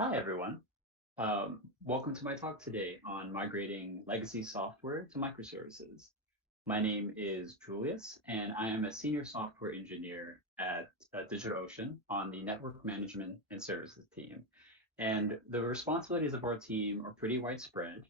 Hi, everyone. Welcome to my talk today on migrating legacy software to microservices. My name is Julius, and I am a senior software engineer at DigitalOcean on the network management and services team. And the responsibilities of our team are pretty widespread.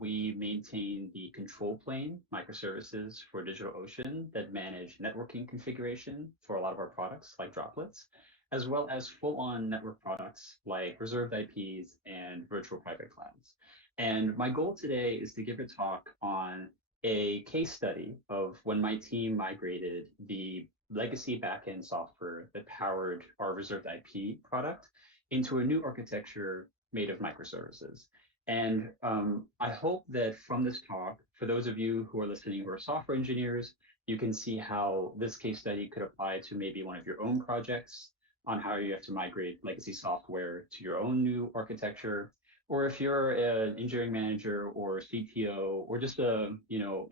We maintain the control plane microservices for DigitalOcean that manage networking configuration for a lot of our products like Droplets, as well as full-on network products like reserved IPs and virtual private clouds. And my goal today is to give a talk on a case study of when my team migrated the legacy backend software that powered our reserved IP product into a new architecture made of microservices. And I hope that from this talk, for those of you who are listening who are software engineers, you can see how this case study could apply to maybe one of your own projects on how you have to migrate legacy software to your own new architecture. Or if you're an engineering manager or CTO or just a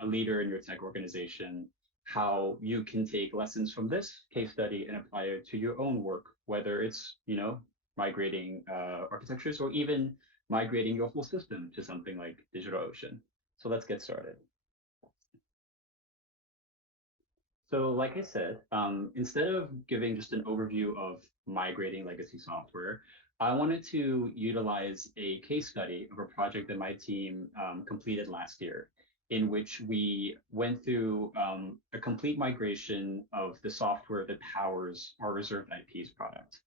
leader in your tech organization, how you can take lessons from this case study and apply it to your own work, whether it's migrating architectures or even migrating your whole system to something like DigitalOcean. So let's get started. So like I said, instead of giving just an overview of migrating legacy software, I wanted to utilize a case study of a project that my team completed last year, in which we went through a complete migration of the software that powers our reserved IPs product.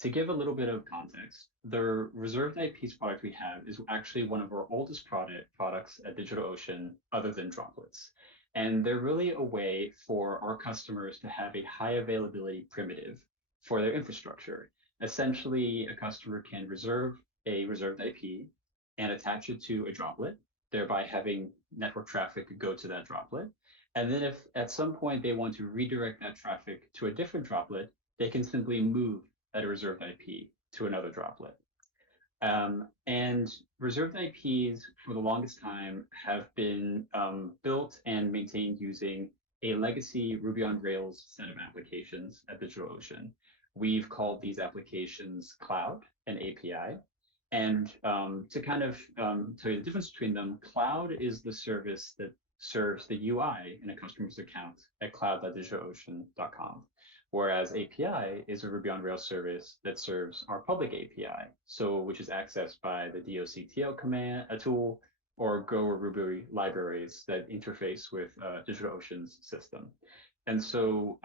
To give a little bit of context, the reserved IPs product we have is actually one of our oldest products at DigitalOcean other than Droplets. And they're really a way for our customers to have a high availability primitive for their infrastructure. Essentially, a customer can reserve a reserved IP and attach it to a droplet, thereby having network traffic go to that droplet. And then if at some point they want to redirect that traffic to a different droplet, they can simply move that reserved IP to another droplet. And reserved IPs for the longest time have been built and maintained using a legacy Ruby on Rails set of applications at DigitalOcean. We've called these applications Cloud and API. And to kind of tell you the difference between them, Cloud is the service that serves the UI in a customer's account at cloud.digitalocean.com. Whereas API is a Ruby on Rails service that serves our public API, so which is accessed by the doctl command, a tool, or Go or Ruby libraries that interface with DigitalOcean's system. And so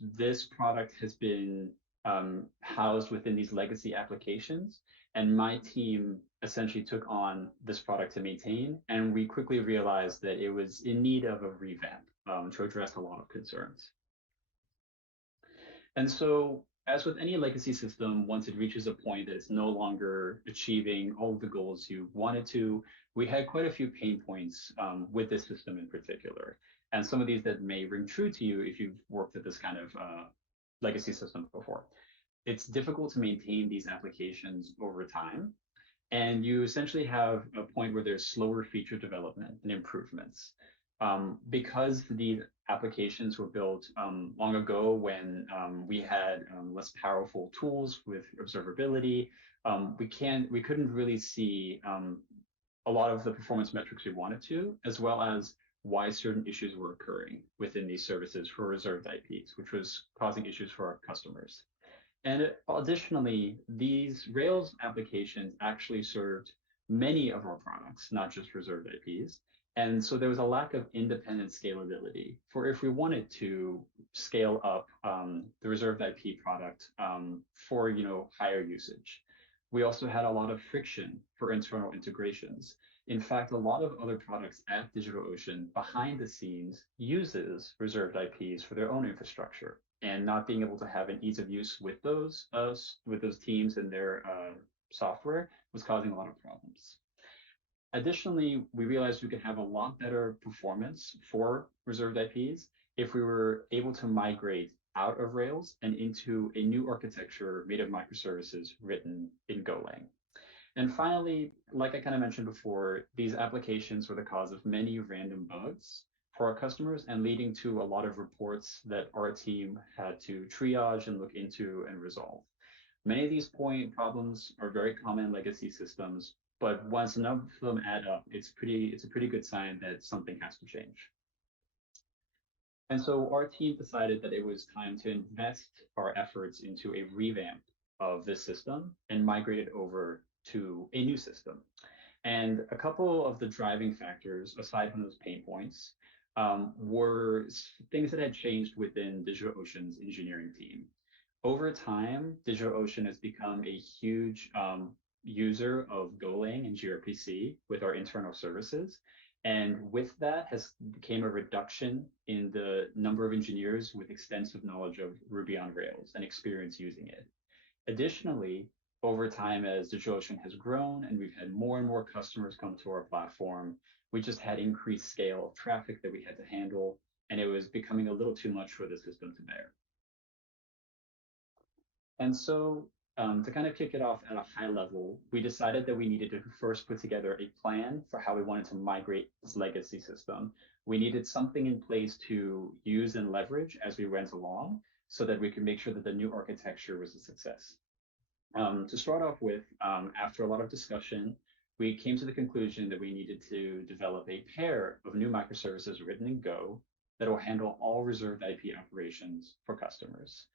this product has been housed within these legacy applications, and my team essentially took on this product to maintain, and we quickly realized that it was in need of a revamp to address a lot of concerns. And so, as with any legacy system, once it reaches a point that it's no longer achieving all of the goals you wanted to, we had quite a few pain points with this system in particular. And some of these that may ring true to you if you've worked at this kind of legacy system before. It's difficult to maintain these applications over time. And you essentially have a point where there's slower feature development and improvements. Because these applications were built long ago when we had less powerful tools with observability, we couldn't really see a lot of the performance metrics we wanted to, as well as why certain issues were occurring within these services for reserved IPs, which was causing issues for our customers. And additionally, these Rails applications actually served many of our products, not just reserved IPs. And so there was a lack of independent scalability for if we wanted to scale up the reserved IP product for higher usage. We also had a lot of friction for internal integrations. In fact, a lot of other products at DigitalOcean behind the scenes uses reserved IPs for their own infrastructure, and not being able to have an ease of use with those teams and their software was causing a lot of problems. Additionally, we realized we could have a lot better performance for reserved IPs if we were able to migrate out of Rails and into a new architecture made of microservices written in Golang. And finally, like I kind of mentioned before, these applications were the cause of many random bugs for our customers and leading to a lot of reports that our team had to triage and look into and resolve. Many of these point problems are very common in legacy systems, but once enough of them add up, it's a pretty good sign that something has to change. And so our team decided that it was time to invest our efforts into a revamp of this system and migrate it over to a new system. And a couple of the driving factors, aside from those pain points, were things that had changed within DigitalOcean's engineering team. Over time, DigitalOcean has become a huge user of Golang and gRPC with our internal services. And with that has became a reduction in the number of engineers with extensive knowledge of Ruby on Rails and experience using it. Additionally, over time, as DigitalOcean has grown and we've had more and more customers come to our platform, we just had increased scale of traffic that we had to handle, and it was becoming a little too much for the system to bear. And so, to kind of kick it off at a high level, we decided that we needed to first put together a plan for how we wanted to migrate this legacy system. We needed something in place to use and leverage as we went along so that we could make sure that the new architecture was a success. To start off with, after a lot of discussion, we came to the conclusion that we needed to develop a pair of new microservices written in Go that will handle all reserved IP operations for customers.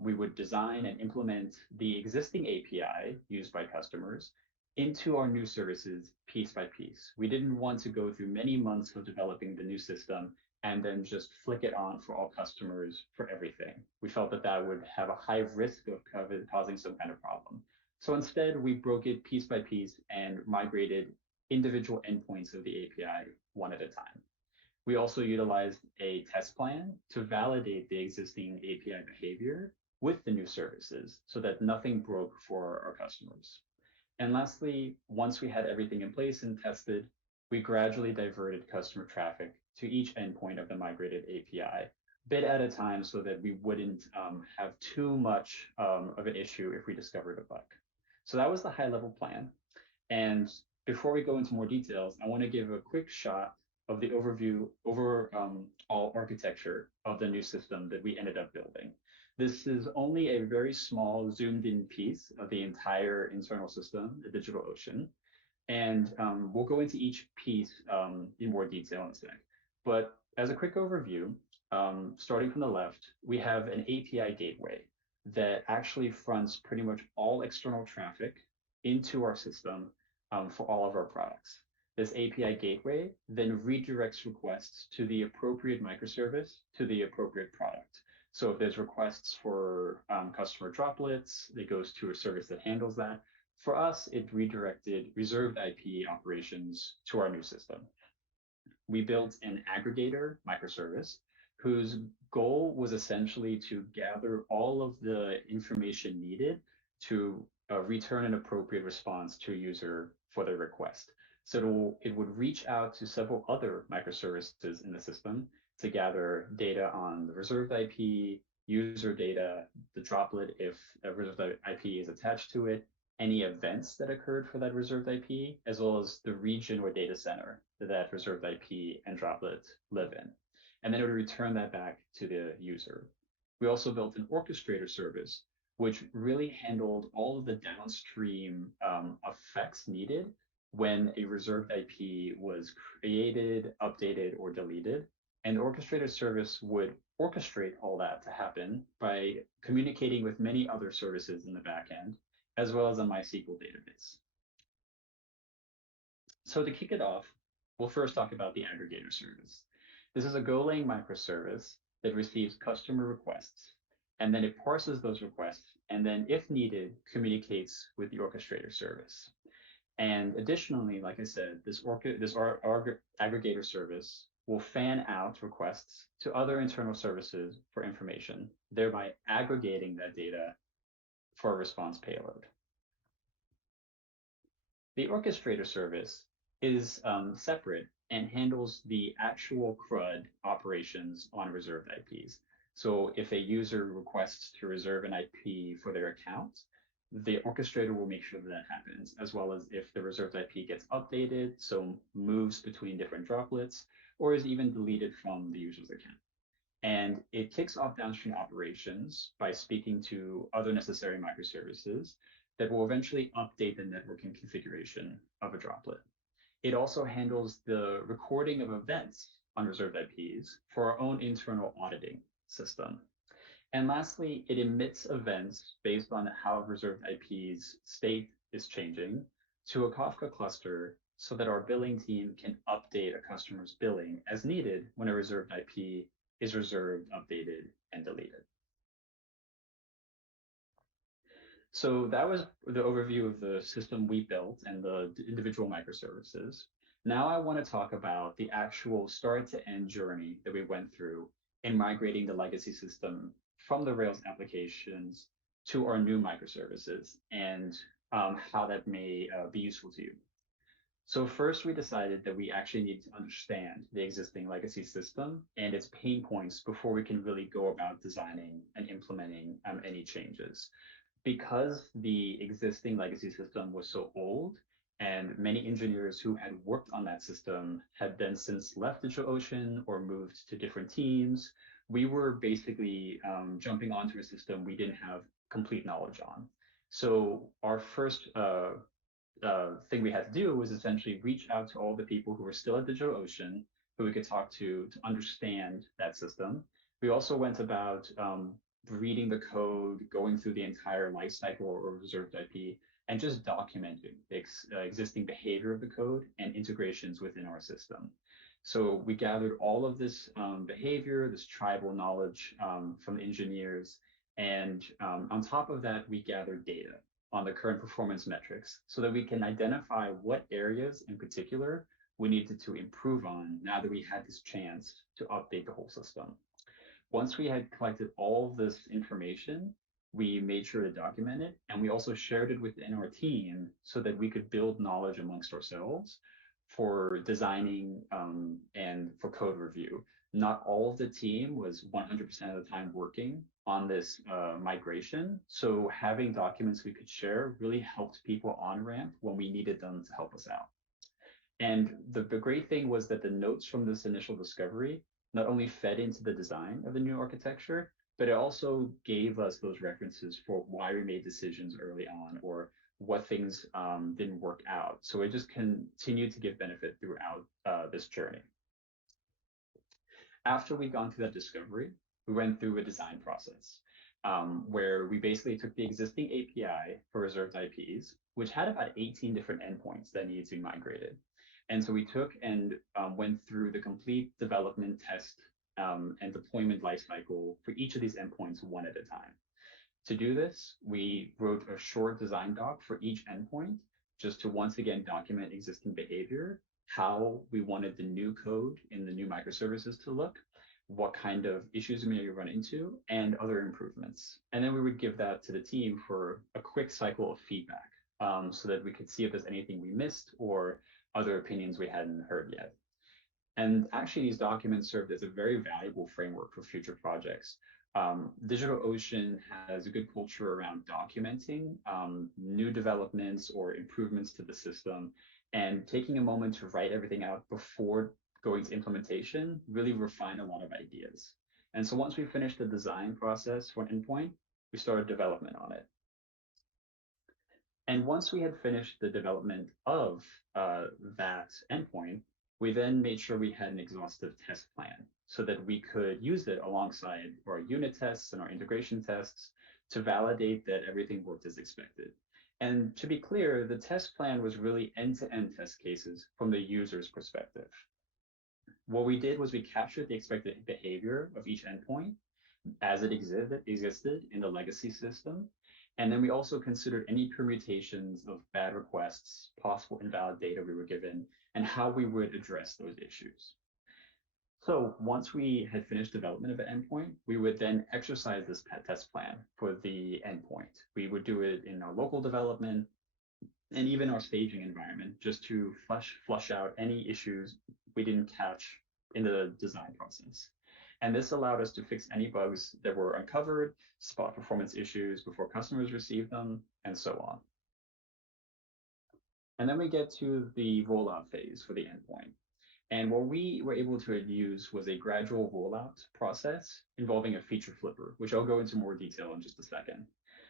We would design and implement the existing API used by customers into our new services piece by piece. We didn't want to go through many months of developing the new system and then just flick it on for all customers for everything. We felt that that would have a high risk of causing some kind of problem. So instead, we broke it piece by piece and migrated individual endpoints of the API one at a time. We also utilized a test plan to validate the existing API behavior with the new services so that nothing broke for our customers. And lastly, once we had everything in place and tested, we gradually diverted customer traffic to each endpoint of the migrated API, bit at a time, so that we wouldn't have too much of an issue if we discovered a bug. So that was the high level plan. And before we go into more details, I want to give a quick shot of the overview over all architecture of the new system that we ended up building. This is only a very small zoomed in piece of the entire internal system at DigitalOcean. And we'll go into each piece in more detail in a sec. But as a quick overview, starting from the left, we have an API gateway that actually fronts pretty much all external traffic into our system for all of our products. This API gateway then redirects requests to the appropriate microservice to the appropriate product. So if there's requests for customer droplets, it goes to a service that handles that. For us, it redirected reserved IP operations to our new system. We built an aggregator microservice whose goal was essentially to gather all of the information needed to return an appropriate response to a user for their request. So it would reach out to several other microservices in the system to gather data on the reserved IP, user data, the droplet if a reserved IP is attached to it, any events that occurred for that reserved IP, as well as the region or data center that reserved IP and droplet live in. And then it would return that back to the user. We also built an orchestrator service, which really handled all of the downstream effects needed when a reserved IP was created, updated, or deleted. And the orchestrator service would orchestrate all that to happen by communicating with many other services in the backend, as well as a MySQL database. So to kick it off, we'll first talk about the aggregator service. This is a Golang microservice that receives customer requests, and then it parses those requests, and then, if needed, communicates with the orchestrator service. And additionally, like I said, this aggregator service will fan out requests to other internal services for information, thereby aggregating that data for a response payload. The orchestrator service is separate and handles the actual CRUD operations on reserved IPs. So if a user requests to reserve an IP for their account, the orchestrator will make sure that that happens, as well as if the reserved IP gets updated, so moves between different droplets, or is even deleted from the user's account. And it kicks off downstream operations by speaking to other necessary microservices that will eventually update the networking configuration of a droplet. It also handles the recording of events on reserved IPs for our own internal auditing system. And lastly, it emits events based on how reserved IP's state is changing to a Kafka cluster so that our billing team can update a customer's billing as needed when a reserved IP is reserved, updated, and deleted. So that was the overview of the system we built and the individual microservices. Now I want to talk about the actual start to end journey that we went through in migrating the legacy system from the Rails applications to our new microservices and how that may be useful to you. So first, we decided that we actually need to understand the existing legacy system and its pain points before we can really go about designing and implementing any changes. Because the existing legacy system was so old, and many engineers who had worked on that system had then since left DigitalOcean or moved to different teams, we were basically jumping onto a system we didn't have complete knowledge on. So our first thing we had to do was essentially reach out to all the people who were still at DigitalOcean, who we could talk to understand that system. We also went about reading the code, going through the entire lifecycle of reserved IP, and just documenting the existing behavior of the code and integrations within our system. So we gathered all of this behavior, this tribal knowledge from the engineers, and on top of that, we gathered data on the current performance metrics so that we can identify what areas in particular we needed to improve on now that we had this chance to update the whole system. Once we had collected all this information, we made sure to document it, and we also shared it within our team so that we could build knowledge amongst ourselves for designing and for code review. Not all of the team was 100% of the time working on this migration. So having documents we could share really helped people on ramp when we needed them to help us out. And the great thing was that the notes from this initial discovery not only fed into the design of the new architecture, but it also gave us those references for why we made decisions early on or what things didn't work out. So it just continued to give benefit throughout this journey. After we'd gone through that discovery, we went through a design process where we basically took the existing API for reserved IPs, which had about 18 different endpoints that needed to be migrated. And so we took and went through the complete development, test, and deployment lifecycle for each of these endpoints one at a time. To do this, we wrote a short design doc for each endpoint just to once again document existing behavior, how we wanted the new code in the new microservices to look, what kind of issues we may run into, and other improvements. And then we would give that to the team for a quick cycle of feedback so that we could see if there's anything we missed or other opinions we hadn't heard yet. And actually, these documents served as a very valuable framework for future projects. DigitalOcean has a good culture around documenting new developments or improvements to the system, and taking a moment to write everything out before going to implementation really refined a lot of ideas. And so once we finished the design process for an endpoint, we started development on it. And once we had finished the development of that endpoint, we then made sure we had an exhaustive test plan so that we could use it alongside our unit tests and our integration tests to validate that everything worked as expected. And to be clear, the test plan was really end-to-end test cases from the user's perspective. What we did was we captured the expected behavior of each endpoint as it existed in the legacy system. And then we also considered any permutations of bad requests, possible invalid data we were given, and how we would address those issues. So once we had finished development of an endpoint, we would then exercise this test plan for the endpoint. We would do it in our local development and even our staging environment just to flush out any issues we didn't catch in the design process. And this allowed us to fix any bugs that were uncovered, spot performance issues before customers received them, and so on. And then we get to the rollout phase for the endpoint. And what we were able to use was a gradual rollout process involving a feature flipper, which I'll go into more detail in just a second.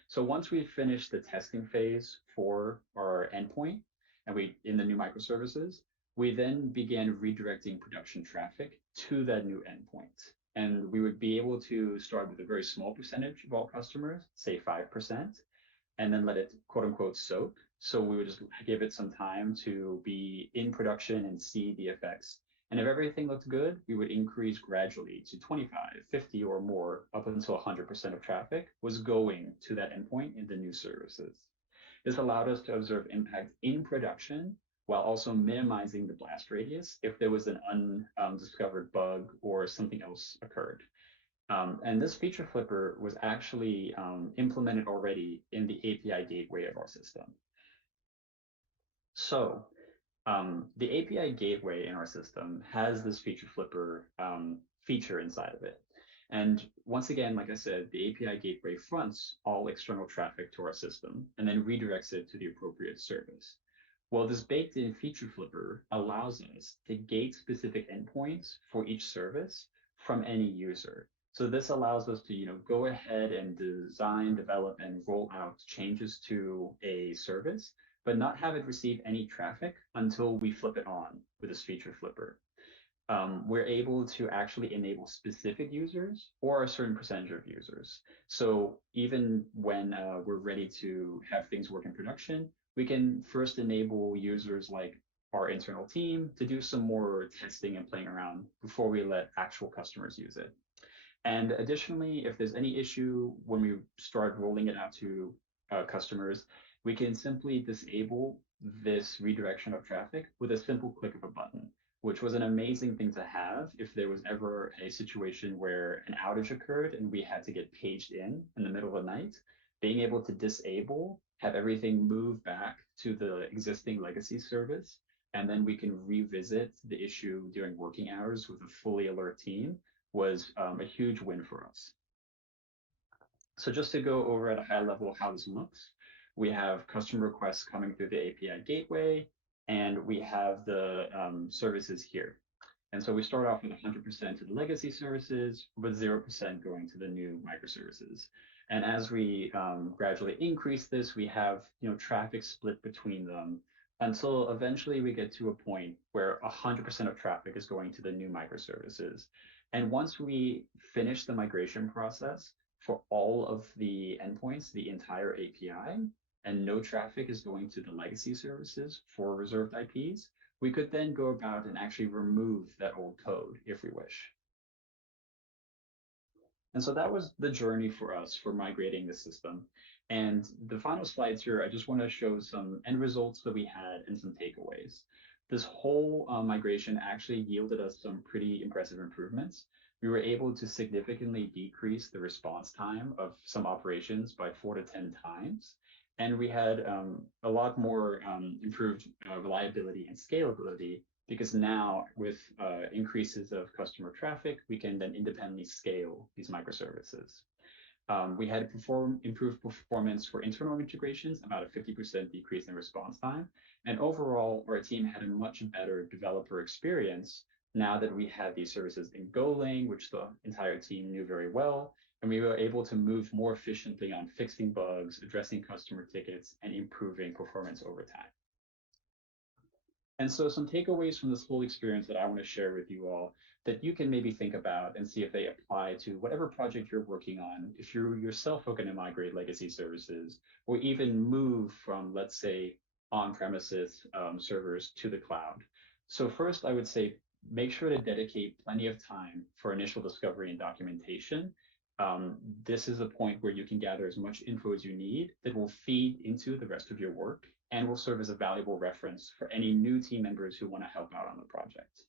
So once we finished the testing phase for our endpoint and we in the new microservices, we then began redirecting production traffic to that new endpoint. And we would be able to start with a very small percentage of all customers, say 5%, and then let it quote unquote soak. So we would just give it some time to be in production and see the effects. And if everything looked good, we would increase gradually to 25, 50 or more up until 100% of traffic was going to that endpoint in the new services. This allowed us to observe impact in production while also minimizing the blast radius if there was an undiscovered bug or something else occurred. And this feature flipper was actually implemented already in the API gateway of our system. So the API gateway in our system has this feature flipper feature inside of it. And once again, like I said, the API gateway fronts all external traffic to our system and then redirects it to the appropriate service. Well, this baked-in feature flipper allows us to gate specific endpoints for each service from any user. So this allows us to, go ahead and design, develop, and roll out changes to a service, but not have it receive any traffic until we flip it on with this feature flipper. We're able to actually enable specific users or a certain percentage of users. So even when we're ready to have things work in production, we can first enable users like our internal team to do some more testing and playing around before we let actual customers use it. And additionally, if there's any issue when we start rolling it out to customers, we can simply disable this redirection of traffic with a simple click of a button, which was an amazing thing to have if there was ever a situation where an outage occurred and we had to get paged in the middle of the night. Being able to disable, have everything move back to the existing legacy service, and then we can revisit the issue during working hours with a fully alert team was a huge win for us. So just to go over at a high level how this looks, we have customer requests coming through the API gateway, and we have the services here. And so we start off with 100% to the legacy services, with 0% going to the new microservices. And as we gradually increase this, we have traffic split between them until eventually we get to a point where 100% of traffic is going to the new microservices. And once we finish the migration process for all of the endpoints, the entire API, and no traffic is going to the legacy services for reserved IPs, we could then go about and actually remove that old code if we wish. And so that was the journey for us for migrating the system. And the final slides here, I just want to show some end results that we had and some takeaways. This whole migration actually yielded us some pretty impressive improvements. We were able to significantly decrease the response time of some operations by 4 to 10 times. And we had a lot more improved reliability and scalability because now with increases of customer traffic, we can then independently scale these microservices. We had improved performance for internal integrations, about a 50% decrease in response time. And overall, our team had a much better developer experience now that we had these services in Golang, which the entire team knew very well. And we were able to move more efficiently on fixing bugs, addressing customer tickets, and improving performance over time. And so some takeaways from this whole experience that I want to share with you all that you can maybe think about and see if they apply to whatever project you're working on, if you're yourself looking to migrate legacy services, or even move from, let's say, on-premises servers to the cloud. So first, I would say, make sure to dedicate plenty of time for initial discovery and documentation. This is a point where you can gather as much info as you need that will feed into the rest of your work and will serve as a valuable reference for any new team members who want to help out on the project.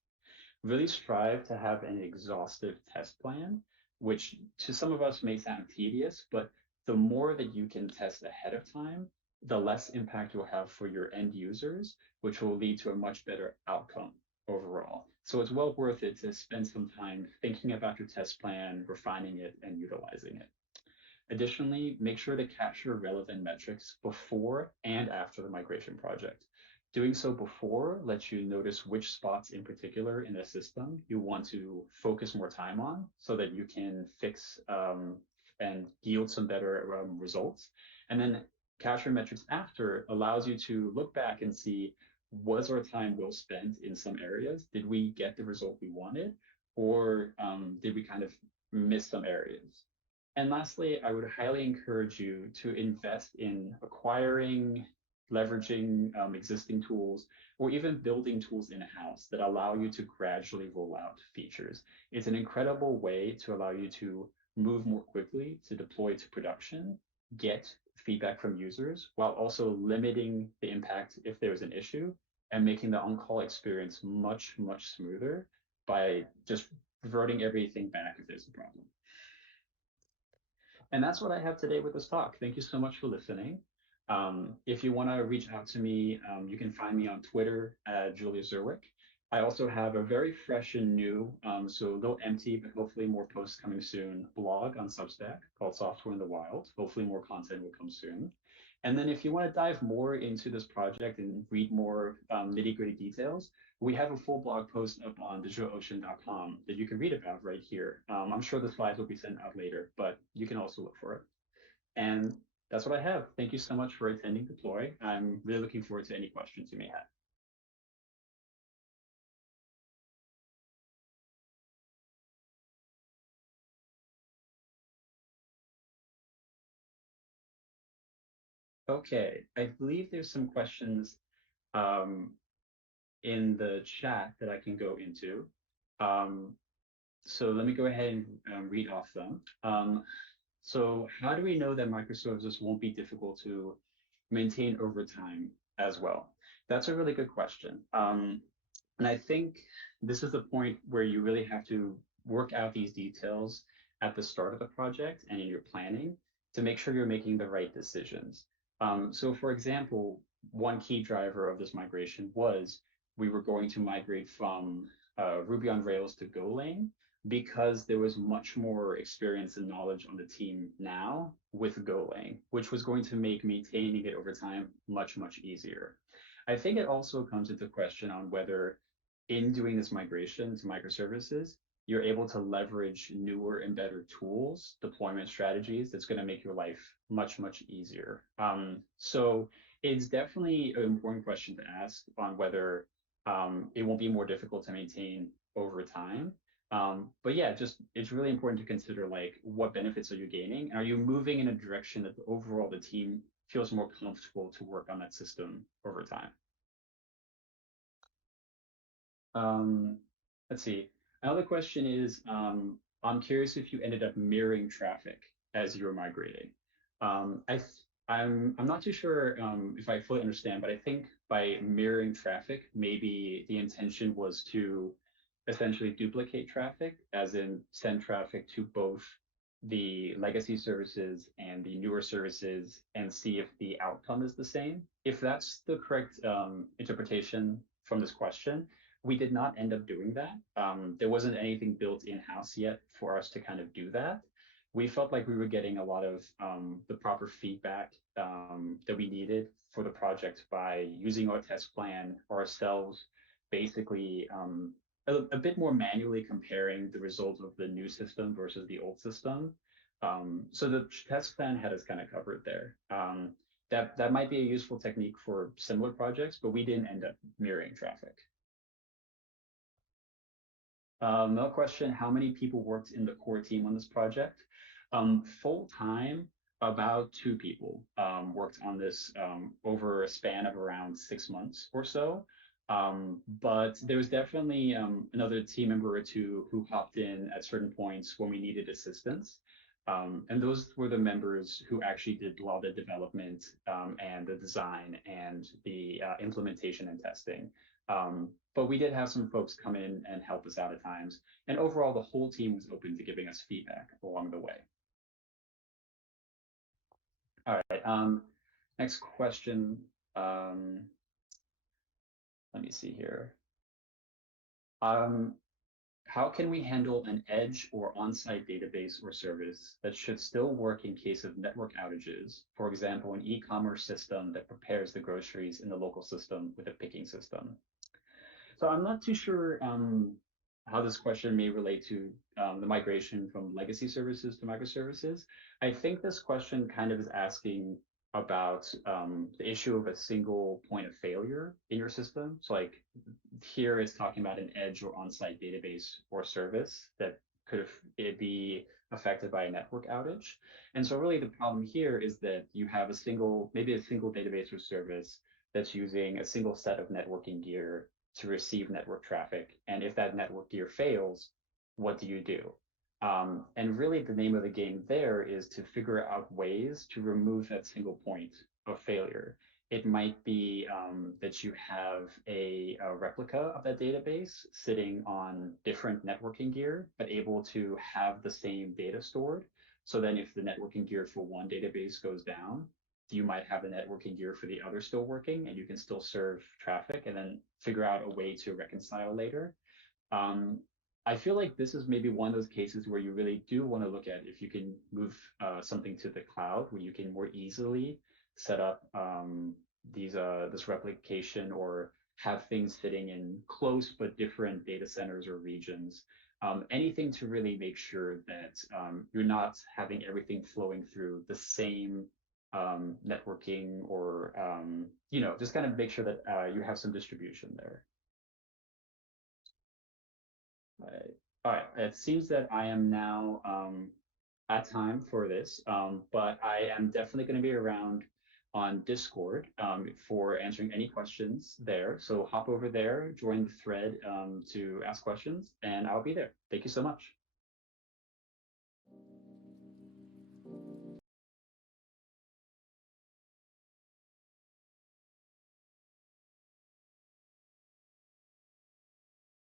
Really strive to have an exhaustive test plan, which to some of us may sound tedious, but the more that you can test ahead of time, the less impact you'll have for your end users, which will lead to a much better outcome overall. So it's well worth it to spend some time thinking about your test plan, refining it, and utilizing it. Additionally, make sure to capture relevant metrics before and after the migration project. Doing so before lets you notice which spots in particular in the system you want to focus more time on so that you can fix and yield some better results. And then capture metrics after allows you to look back and see, was our time well spent in some areas? Did we get the result we wanted? Or did we kind of miss some areas? And lastly, I would highly encourage you to invest in acquiring, leveraging existing tools, or even building tools in-house that allow you to gradually roll out features. It's an incredible way to allow you to move more quickly to deploy to production, get feedback from users, while also limiting the impact if there's an issue and making the on-call experience much, much smoother by just reverting everything back if there's a problem. And that's what I have today with this talk. Thank you so much for listening. If you want to reach out to me, you can find me on Twitter at Julius Zerwick. I also have a very fresh and new, so a little empty, but hopefully more posts coming soon, blog on Substack called Software in the Wild. Hopefully more content will come soon. And then if you want to dive more into this project and read more nitty-gritty details, we have a full blog post up on DigitalOcean.com that you can read about right here. I'm sure the slides will be sent out later, but you can also look for it. And that's what I have. Thank you so much for attending Deploy. I'm really looking forward to any questions you may have. Okay, I believe there's some questions um, in the chat that I can go into. Um, so let me go ahead and read off them. So how do we know that microservices won't be difficult to maintain over time as well? That's a really good question. And I think this is the point where you really have to work out these details at the start of the project and in your planning to make sure you're making the right decisions. So for example, one key driver of this migration was we were going to migrate from Ruby on Rails to Golang because there was much more experience and knowledge on the team now with Golang, which was going to make maintaining it over time much, much easier. I think it also comes into question on whether in doing this migration to microservices, you're able to leverage newer and better tools, deployment strategies that's going to make your life much, much easier. So it's definitely an important question to ask on whether it won't be more difficult to maintain over time. But yeah, just it's really important to consider like what benefits are you gaining? Are you moving in a direction that overall the team feels more comfortable to work on that system over time? Um, let's see. Another question is, I'm curious if you ended up mirroring traffic as you were migrating. I'm not too sure if I fully understand, but I think by mirroring traffic, maybe the intention was to essentially duplicate traffic, as in send traffic to both the legacy services and the newer services and see if the outcome is the same. If that's the correct interpretation from this question, we did not end up doing that. There wasn't anything built in-house yet for us to kind of do that. We felt like we were getting a lot of the proper feedback that we needed for the project by using our test plan ourselves, basically a bit more manually comparing the results of the new system versus the old system. So the test plan had us kind of covered there. That might be a useful technique for similar projects, but we didn't end up mirroring traffic. Another question, how many people worked in the core team on this project? Full time, about 2 people worked on this over a span of around 6 months or so. But there was definitely another team member or two who hopped in at certain points when we needed assistance. And those were the members who actually did a lot of the development and the design and the implementation and testing. But we did have some folks come in and help us out at times. And overall, the whole team was open to giving us feedback along the way. All right. Next question. Let me see here. Um, how can we handle an edge or on-site database or service that should still work in case of network outages? For example, an e-commerce system that prepares the groceries in the local system with a picking system. So I'm not too sure how this question may relate to the migration from legacy services to microservices. I think this question kind of is asking about the issue of a single point of failure in your system. So like here it's talking about an edge or on-site database or service that could it be affected by a network outage. And so really the problem here is that you have a single, maybe a single database or service that's using a single set of networking gear to receive network traffic. And if that network gear fails, what do you do? And really the name of the game there is to figure out ways to remove that single point of failure. It might be that you have a replica of that database sitting on different networking gear, but able to have the same data stored. So then if the networking gear for one database goes down, you might have the networking gear for the other still working and you can still serve traffic and then figure out a way to reconcile later. Um, I feel like this is maybe one of those cases where you really do want to look at if you can move something to the cloud where you can more easily set up this replication or have things sitting in close but different data centers or regions. Anything to really make sure that you're not having everything flowing through the same networking or just kind of make sure that you have some distribution there. Right. All right. It seems that I am now at time for this, but I am definitely going to be around on Discord for answering any questions there. So hop over there, join the thread to ask questions, and I'll be there. Thank you so much.